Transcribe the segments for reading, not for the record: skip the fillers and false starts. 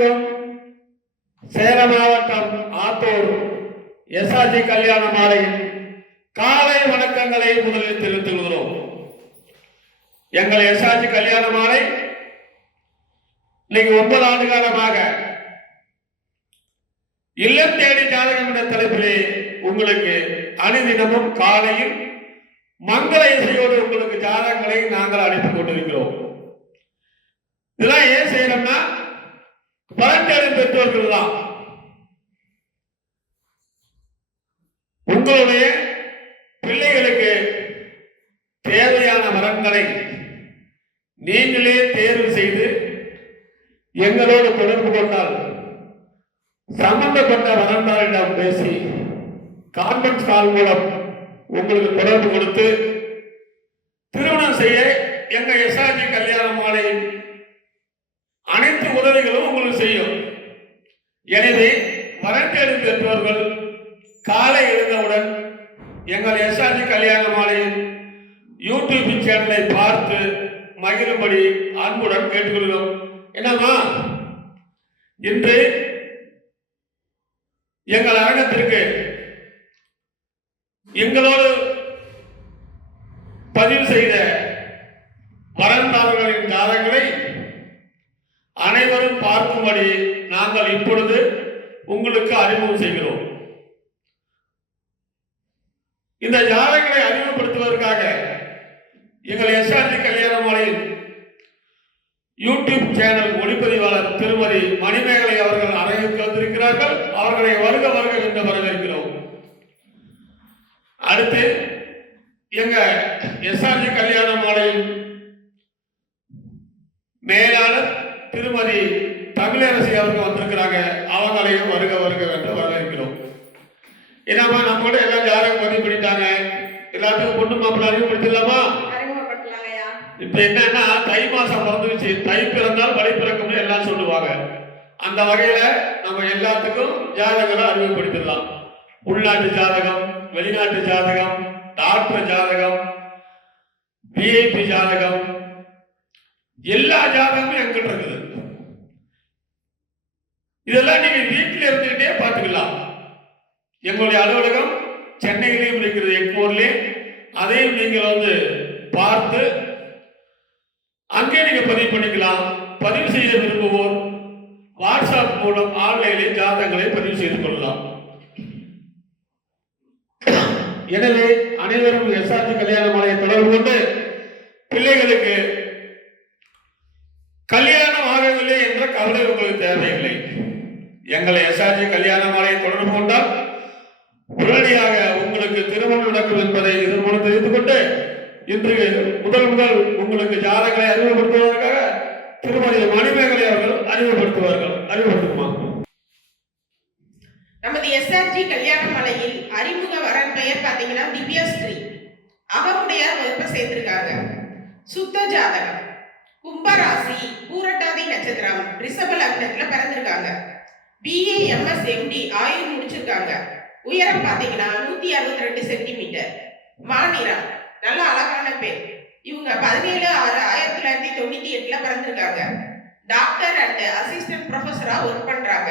அனைவருக்கும் சேலம் மாவட்டம் ஆத்தூர் எஸ்ஆர்ஜி கல்யாண மாலையின் காலை வணக்கங்களை முதலில் தெரிவித்துக் கொள்கிறோம். எங்கள் எஸ்ஆர்ஜி கல்யாண மாலை இன்னைக்கு 9 ஆண்டு காலமாக இல்லம் தேடி ஜாதகம் என்ற தலைப்பிலே உங்களுக்கு அனுதினமும் காலையில் மங்கள இசையோடு உங்களுக்கு ஜாதகங்களை நாங்கள் அனுப்பிக் கொண்டிருக்கிறோம். இதெல்லாம் ஏன் செய்யணும்னா பலன் பெற்றோர்கள் தான் உங்களுடைய பிள்ளைகளுக்கு தேவையான வரன்களை நீங்களே தேர்வு செய்து எங்களோடு தொடர்பு கொண்டால் சம்பந்தப்பட்ட வரன்தாரிடம் பேசி கான்ஃபரன்ஸ் கால் மூலம் உங்களுக்கு தொடர்பு கொடுத்து திருமணம் செய்ய எங்க எஸ்ஆர்ஜி கல்யாண மாலையின் அனைத்து உதவிகளும் உங்களுக்கு செய்யும். எனவே வரன் தேடும் பெற்றோர்கள் காலை எழுந்தவுடன் எங்கள் எஸ்ஆர்ஜி கல்யாண மாலையின் யூடியூப் சேனலை பார்த்து மகிழும்படி அன்புடன் கேட்டுக்கொள்கிறோம். என்னமா இன்று எங்கள் அரங்கத்திற்கு எங்களோடு பதிவு செய்த வரன்தாரர்களின் ஜாதகங்களை அனைவரும் பார்க்கும்படி நாங்கள் இப்பொழுது உங்களுக்கு அறிமுகம் செய்கிறோம். இந்த ஜாதகங்களை அறிமுகப்படுத்துவதற்காக எங்கள் எஸ்ஆர்ஜி கல்யாண மாலையின் யூடியூப் சேனல் ஒளிப்பதிவாளர் திருமதி மணிமேகலை அவர்கள் அரங்கிற்கு வந்திருக்கிறார்கள். அவர்களை வருக வருக என்று வரவேற்கிறோம். அடுத்து எங்க எஸ்ஆர்ஜி கல்யாண மாலையின் மேலாளர் திருமதி தமிழரசி அவர்கள் வந்திருக்கிறாங்க. அவங்களையும் வருக வருக என்று வரவேற்கிறோம். என்னமா நம்ம கூட எல்லாம் ஜாதகம் பதிவு பண்ணிட்டாங்க. எல்லாத்துக்கும் பொண்ணு மாப்பிள்ள அறிமுகப்படுத்தலாமா? இப்ப என்னன்னா தை மாசம் வந்துருச்சு. தை பிறந்தால் வழி பிறக்கும்னு எல்லாம் சொல்லுவாங்க. அந்த வகையில நம்ம எல்லாத்துக்கும் ஜாதகங்களை அறிமுகப்படுத்திடலாம். உள்நாட்டு ஜாதகம், வெளிநாட்டு ஜாதகம், டாக்டர் ஜாதகம், விஐபி ஜாதகம், எல்லா ஜாதகமும் எங்கிட்ட இருக்குது. இதெல்லாம் நீங்க வீட்டில் இருந்துகிட்டே பார்த்துக்கலாம். எங்களுடைய அலுவலகம் சென்னையிலையும் இருக்கிறது, எக்மோர்லேயும். அதையும் நீங்கள் பார்த்து அங்கே நீங்க பதிவு பண்ணிக்கலாம். பதிவு செய்ய விரும்புவோர் வாட்ஸ்அப் மூலம் ஆன்லைனில் ஜாதகங்களை பதிவு செய்து கொள்ளலாம். எனவே அனைவரும் எஸ்ஆர்ஜி கல்யாண மாலையை தொடர்பு கொண்டு பிள்ளைகளுக்கு கல்யாணம் ஆகவில்லை என்ற கவலை உங்களுக்கு தேவையில்லை. எங்களை எஸ்ஆர்ஜி கல்யாண மாலையை தொடர்பு கொண்டால் உடனடியாக உங்களுக்கு திருமணம் நடக்கும் என்பதை இதன் மூலம் தெரிந்து கொண்டு இன்று முதல் உங்களுக்கு ஜாதகங்களை அறிமுகப்படுத்துவதற்காக திருமதி மணிமேகலை அவர்கள் அறிமுகப்படுத்துமா? நமது எஸ்ஆர்ஜி கல்யாண மாலையில் அறிமுக வரன் பெயர் பாத்தீங்கன்னா திவ்யஸ்ரீ. அவருடைய வகுப்பை சேர்த்திருக்காங்க. சுத்த ஜாதகம், கும்பராசி, பூரட்டாதி நட்சத்திரம், ரிஷப லக்னத்துல பிறந்திருக்காங்க. BA MS MD ஆயுள் முடிச்சிருக்காங்க. உயரம் பாத்தீங்கன்னா 162 சென்டிமீட்டர். மாநிலம் நல்ல அழகான பேர். இவங்க 17/6/1998 பிறந்திருக்காங்க. டாக்டர் அண்ட் அசிஸ்டன்ட் ப்ரொஃபஸரா ஒர்க் பண்றாங்க.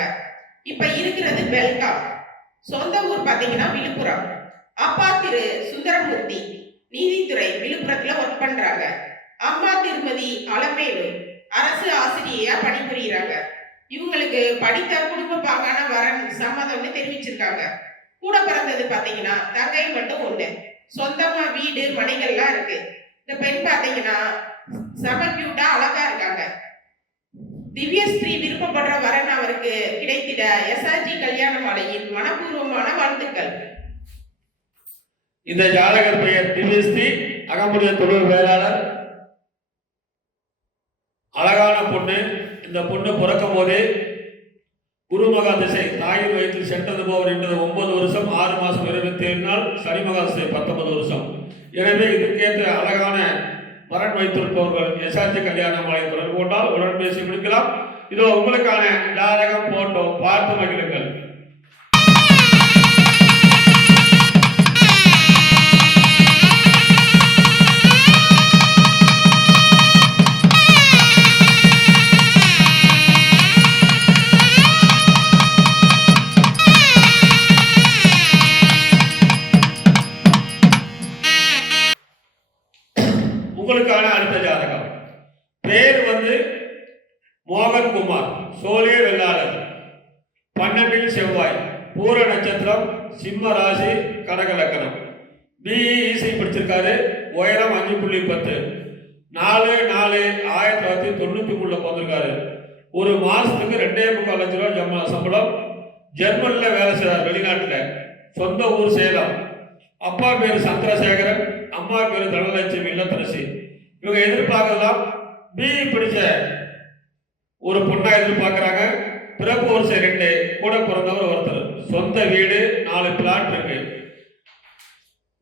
இப்ப இருக்கிறது பெல்காம். சொந்த ஊர் பாத்தீங்கன்னா விழுப்புரம். அப்பா திரு சுந்தரமூர்த்தி நீதித்துறை விழுப்புரத்துல ஒர்க் பண்றாங்க. அம்மா திருமதி அலமேலு அரசு ஆசிரியையா பணிபுரிகிறாங்க. இவங்களுக்கு படித்த குடும்ப பாங்கான வரன் சம்மதம்னு தெரிவிச்சிருக்காங்க. கூட பிறந்தது பாத்தீங்கன்னா தங்கை மட்டும் ஒண்ணு. சொந்தமா வீடு மனைகள்லாம் இருக்கு. இந்த பெண் பாத்தீங்கன்னா செம கியூட்டா அழகா இருக்காங்க. திவ்யஸ்ரீ விருப்பப்படுற வரன் அவருக்கு கிடைத்திட எஸ்ஆர்ஜி கல்யாண மாலையின் மனப்பூர்வமான வாழ்த்துக்கள். இந்த ஜாதகர் பெயர் திவ்யஸ்ரீ, அகமுடைய தொழில் வேளாளர். அழகான பொண்ணு. இந்த பொண்ணு பிறக்கும் போதே குருமகா திசை தாயின் வயிற்றில் சென்றது போவர் என்றது 9 வருஷம் 6 மாசம் 27 நாள். சனிமகா திசை 19 வருஷம். எனவே இதுக்கேற்ற அழகான வரன் வைத்திருப்பவர்கள் எஸ்ஆர்ஜி கல்யாண மாலை தொடர்பு கொண்டால் உடன் பேசி முடிக்கலாம். இதோ உங்களுக்கான ஜாதகம் போட்டோ பார்த்து மகிழுங்கள். உங்களுக்கான அடுத்த ஜாதகம். பேர் வந்து மோகன்குமார், சோலே வெள்ளாளர், 12 செவ்வாய், பூர நட்சத்திரம், சிம்ம ராசி, கடக லக்கணம். பிஇசி படிச்சிருக்காரு. உயரம் 5.10, 4/4/1993 பிறந்திருக்காரு. ஒரு மாசத்துக்கு 2.25 லட்சம் ரூபாய் சம்பளம். ஜெர்மன்ல வேலை செய்றார், வெளிநாட்டுல. சொந்த ஊர் சேலம். அப்பா பேரு சந்திரசேகரன், அம்மா பேரு தனலட்சுமி இல்லத்தரசி. இவங்க எதிர்பார்க்கலாம் பிஇ படிச்ச ஒரு பொண்ணா எதிர்பார்க்கறாங்க. பிறப்பு வருஷம் 2, கூட பிறந்தவர் ஒருத்தர். சொந்த வீடு, 4 பிளாட் இருக்கு.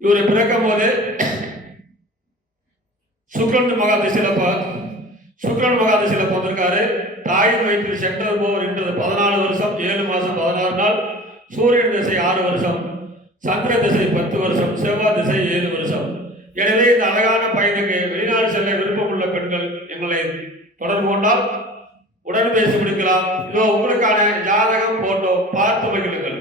இவரு பிறக்கும் போது சுக்கிரன் மகாதிசையில பிறந்திருக்காரு. தாயின் வயிற்றில் சென்றது போவர் என்றது 14 வருஷம் 7 மாசம் 16 நாள். சூரியன் திசை 6 வருஷம், சந்திர திசை 10 வருஷம், செவ்வாய் திசை 7 வருஷம். எனவே இந்த அழகான பையனுக்கு வெளிநாடு செல்ல விருப்பம் உள்ள பெண்கள் எங்களை தொடர்பு கொண்டால் உடன் பேசி முடிக்கலாம். இதோ உங்களுக்கான ஜாதகம் போட்டோ பார்த்து மகிழுங்கள்.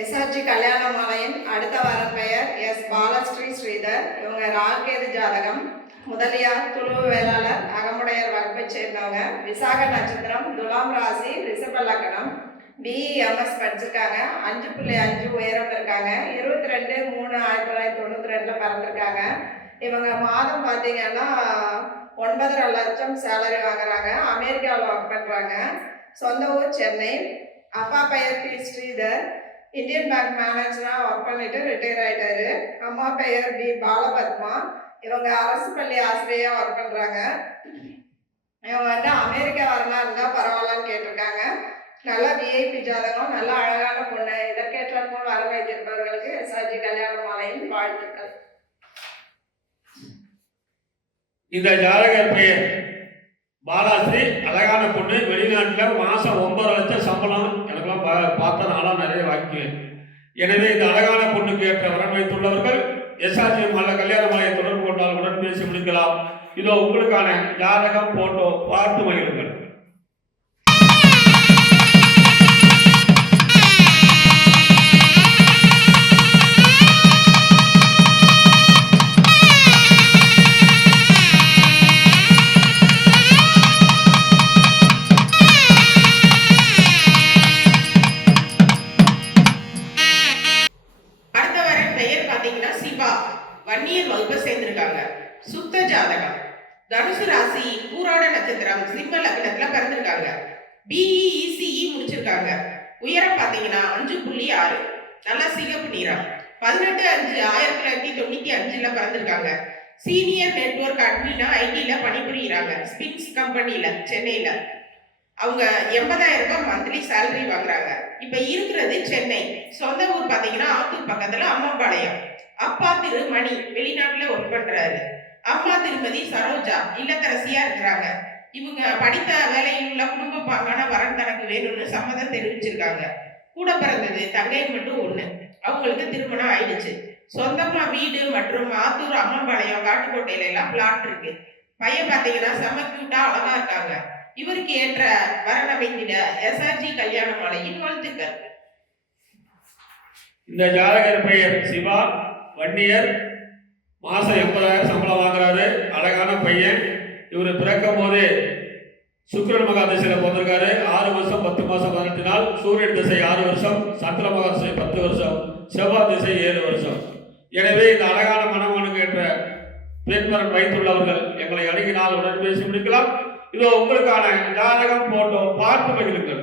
எஸ்ஆர்ஜி கல்யாணமாலையின் அடுத்த வாரம் பெயர் எஸ் பாலஸ்ரீ ஸ்ரீதர். இவங்க ராகேது ஜாதகம். முதலியார், துளுவ வேளாளர், அகமுடையர் வகுப்பை சேர்ந்தவங்க. விசாக நட்சத்திரம், துலாம் ராசி, ரிஷப லக்னம். பிஇஎம்எஸ் படிச்சிருக்காங்க. 5.5 உயரம் இருக்காங்க. 22/3/1992 பிறந்திருக்காங்க. இவங்க மாதம் பார்த்தீங்கன்னா 9.5 லட்சம் சேலரி வாங்குறாங்க. அமெரிக்காவில் ஒர்க் பண்ணுறாங்க. சொந்த ஊர் சென்னை. அப்பா பெயர் பி ஸ்ரீதர், இந்தியன் பேங்க் மேனேஜராக ஒர்க் பண்ணிட்டு ரிட்டையர் ஆகிட்டாரு. அம்மா பெயர் பி பாலபத்மா, இவங்க அரசு பள்ளி ஆசிரியராக ஒர்க் பண்ணுறாங்க. இவங்க வந்து அமெரிக்கா வரலாம் இருந்தால் பரவாயில்லன்னு கேட்டிருக்காங்க. நல்லா விஐபி ஜாதகம், நல்லா அழகான பொண்ணு. இதற்கேற்றாற்போல் வர வைத்திருப்பவர்களுக்கு எஸ்ஆர்ஜி கல்யாணமாலையின் வாழ்த்துக்கள். இந்த ஜாதகர் பெயர் பாலாஸ்ரீ, அழகான பொண்ணு. வெளிநாட்டில் மாசம் 9 லட்சம் சம்பளம். எனக்கெல்லாம் பார்த்தா நாளாக நிறைய வாங்கிக்குவேன். எனவே இந்த அழகான பொண்ணுக்கு ஏற்ற வரன் வைத்துள்ளவர்கள் எஸ்ஆர்ஜி கல்யாண மாலையை தொடர்பு கொண்டால் உடன் பேசி முடிக்கலாம். இதோ உங்களுக்கான ஜாதகம் போட்டோ பார்த்து மகிழுங்கள். வன்னியர் வகுப்பை சேர்ந்திருக்காங்க. சுத்த ஜாதகம். தனுசு ராசி, பூராட நட்சத்திரம், சிம்ம லக்னத்துல பிறந்திருக்காங்க. பிஇஇசிஇ முடிச்சிருக்காங்க. உயரம் பாத்தீங்கன்னா 5.6, நல்லா சிகப்பு நிறம். 18/5/1995 பிறந்திருக்காங்க. சீனியர் நெட்வொர்க் அட்மினா ஐடில பணிபுரிகிறாங்க. ஸ்பின்ஸ் கம்பெனில சென்னையில. அவங்க 80,000 ரூபாய் மந்த்லி சேலரி வாங்குறாங்க. இப்ப இருக்கிறது சென்னை. சொந்த ஊர் பாத்தீங்கன்னா ஆத்தூர் பக்கத்துல அம்மாபாளையம். அப்பா திரு மணி வெளிநாட்டுல ஒர்க் பண்றாரு. அம்மா திருமதி சரோஜா இல்லத்தரசியா இருக்கிறாங்க. இவங்க படித்த வேலையில் உள்ள குடும்ப பாங்கான வரன் தனக்கு வேணும்னு சம்மதம் தெரிவிச்சிருக்காங்க. கூட பிறந்தது தங்கை மட்டும் 1. அவங்களுக்கு திருமணம் ஆயிடுச்சு. சொந்தமா வீடு மற்றும் ஆத்தூர் அம்மாபாளையம் காட்டுக்கோட்டையில எல்லாம் பிளாட் இருக்கு. பையன் பாத்தீங்கன்னா செம கியூட்டா அழகா இருக்காங்க. இவருக்கு ஏற்ற வரன் அமைந்திட எஸ்ஆர்ஜி கல்யாண மாலையின் வாழ்த்துக்கள். இந்த ஜாதகர் பெயர் சிவா, வன்னியர், மாசம் 80,000 சம்பளம் வாங்குறாரு. அழகான பையன். இவரு பிறக்கும் போது சுக்கிரன் மகாதிசையில பிறந்திருக்காரு. 6 வருஷம் 10 மாசம் 18 நாள். சூரியன் திசை 6 வருஷம், சந்திர மகாதிசை 10 வருஷம், செவ்வாய் திசை 7 வருஷம். எனவே இந்த அழகான மணமகனுக்கு ஏற்ற பெண்மரன் வைத்துள்ளவர்கள் எங்களை அணுகினால் உடன் பேசி முடிக்கலாம். இதோ உங்களுக்கான ஜாதகம் போட்டோ பார்த்து மகிழுங்கள்.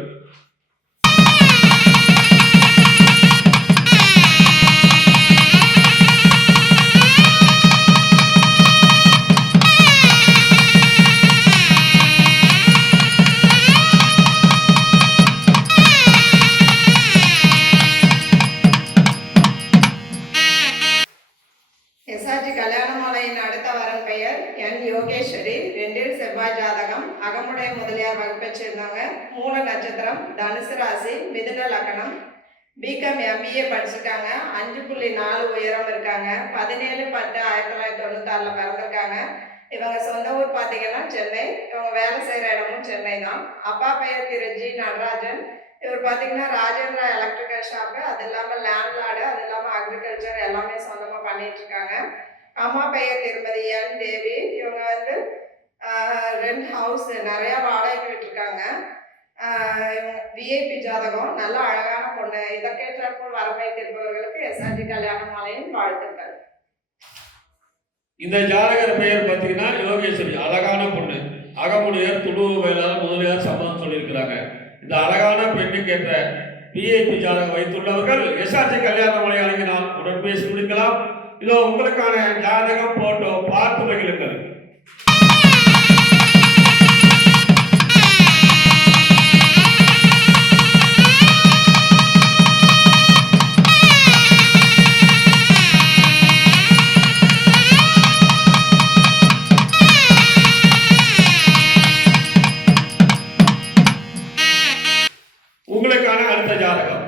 எஸ்ஆர்ஜி கல்யாணமாலையின் அடுத்த வரன் பெயர் என் யோகேஸ்வரி. 2 செவ்வாய் ஜாதகம். அகமுடைய முதலியார் வகுப்பை சேர்ந்தவங்க. மூல நட்சத்திரம், தனுசு ராசி, மிதுன லக்னம். பிகாம் எம்பிஏ படிச்சிருக்காங்க. 5.4 உயரம் இருக்காங்க. 17/10/1996 பிறந்திருக்காங்க. இவங்க சொந்த ஊர் பார்த்தீங்கன்னா சென்னை. இவங்க வேலை செய்கிற இடமும் சென்னை தான். அப்பா பெயர் திரு ஜி நடராஜன். இவர் பார்த்தீங்கன்னா ராஜேந்திரா எலக்ட்ரிக்கல் ஷாப்பு, அது இல்லாமல் லேண்ட்லார்டு, அது இல்லாமல் அக்ரிகல்ச்சர் எல்லாமே சொந்தமாக பண்ணிட்டு இருக்காங்க. அம்மா பெயர் திருமதி என் தேவி. இவங்க வந்து ரெண்ட் ஹவுஸ் நிறையா வாடகைக்கு விட்டுருக்காங்க. விஐபி ஜாதகம், நல்ல அழகான பொண்ணு. இதற்கேற்றாற்போல் வரமை திருப்பவர்களுக்கு எஸ்ஆர்ஜி கல்யாண மாலையின் வாழ்த்துக்கள். இந்த ஜாதகர் பெயர் பார்த்தீங்கன்னா யோகேஸ்வரி, அழகான பொண்ணு. அகமுடையார் துடுவு வேளாண் முதலியார் சம்மதம் சொல்லியிருக்கிறாங்க. இந்த அழகான பெண்ணுக்கு ஏற்ற விஐபி ஜாதகம் வைத்துள்ளவர்கள் எஸ்ஆர்ஜி கல்யாண மாலை அணுகினால் உடன் பேசி முடிக்கலாம். இதோ உங்களுக்கான ஜாதகம் போட்டோ பார்த்து மகிழுங்கள். உங்களுக்கான அடுத்த ஜாதகம்.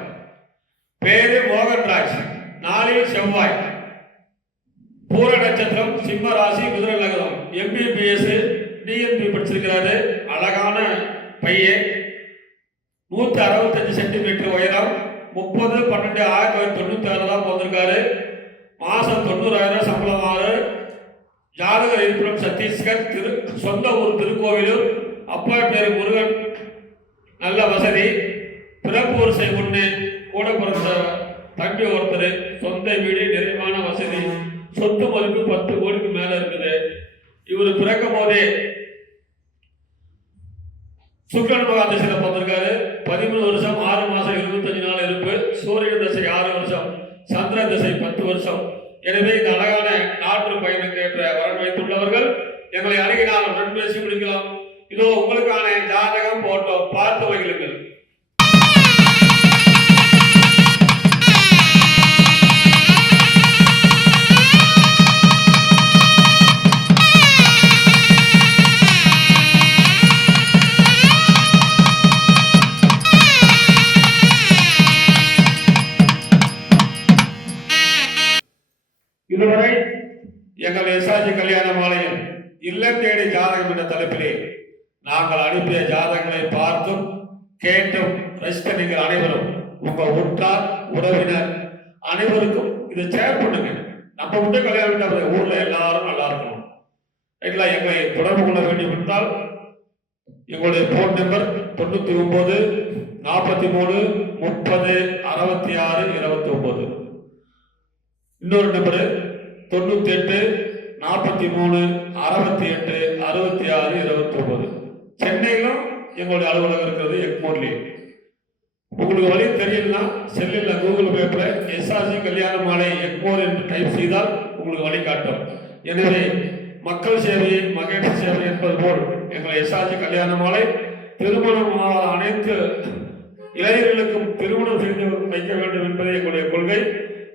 பேரு மோகன்ராஜ், நாளில் செவ்வாய், பூர நட்சத்திரம், சிம்ம ராசி, குதிரை லக்னம், எம்பிபிஎஸ் டிஎன்பி படிச்சிருக்கிறாரு. அழகான பையன். 165 சென்டிமீட்டர் உயரம். 30/12/1996 தான் போந்திருக்காரு. மாசம் 90,000 சம்பளமாறு. ஜாதக இருப்பிடம் சத்தீஸ்கர். சொந்த ஊர் திருக்கோவிலூர். அப்பா பேரு முருகன். நல்ல வசதி. பிறப்பு வரிசை 1, கூட பிறந்த தம்பி ஒருத்தர். சொந்த வீடு, நிறைவான வசதி. சொத்து மதிப்பு 10 கோடிக்கு மேல இருக்குது. இவர் பிறக்கும் போதே சுக்கிரன் மகாதசையில பிறந்திருக்காரு. 13 வருஷம் 6 மாசம் 25 நாள் இருப்பு. சூரிய தசை 6 வருஷம், சந்திர தசை 10 வருஷம். எனவே இந்த அழகான நாட்டு பையனுக்கு ஏற்ற வரன் வைத்துள்ளவர்கள் எங்களை அணுகினால் உடன் பேசி முடிக்கலாம். இதோ உங்களுக்கான ஜாதகம் போட்டோ பார்த்து மகிழுங்கள். இதுவரை எங்கள் எஸ்ஆர்ஜி கல்யாண மாலையில் இல்லம் தேடி ஜாதகம் என்ற தலைப்பிலே நாங்கள் அனுப்பிய ஜாதகங்களை பார்த்தும் கேட்டும் ரசித்த நீங்கள் அனைவரும், உங்க உற்றார் உறவினர் அனைவருக்கும் இதை ஷேர் பண்ணுங்க. நம்ம மட்டும் கல்யாணம் பண்ண ஊர்ல எல்லாரும் நல்லா இருக்கணும். எங்களை தொடர்பு கொள்ள வேண்டும் என்றால் எங்களுடைய போன் நம்பர் 99 43 30 66 29. இன்னொரு நம்பரு 98 43 68 66 29. சென்னையிலும் எங்களுடைய அலுவலகம் இருக்கிறது, எக்மோர்லி. உங்களுக்கு வழி தெரியலன்னா செல்லில் கூகுள் மேப்ல எஸ்ஆர்ஜி கல்யாண மாலை எக்மோர் என்று டைப் செய்தால் உங்களுக்கு வழிகாட்டும். எனவே மக்கள் சேவை மகேஷ் சேவை என்பது போல் எங்கள் எஸ்ஆர்ஜி கல்யாண மாலை திருமணமான அனைத்து இளைஞர்களுக்கும் திருமணம் செய்து வைக்க வேண்டும் என்பதே எங்களுடைய கொள்கை.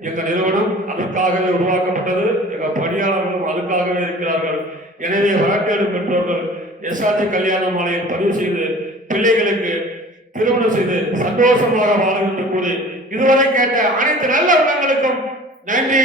எங்கள் நிறுவனம் அதற்காகவே உருவாக்கப்பட்டது. எங்கள் பணியாளர்களும் அதுக்காகவே இருக்கிறார்கள். எனவே வழக்கேடு பெற்றோர்கள் எஸ்ஆர்ஜி கல்யாண மாலையில் பதிவு செய்து பிள்ளைகளுக்கு திருமணம் செய்து சந்தோஷமாக வாழும் என்று கூறி இதுவரை கேட்ட அனைத்து நல்ல உள்ளங்களுக்கும் நன்றி.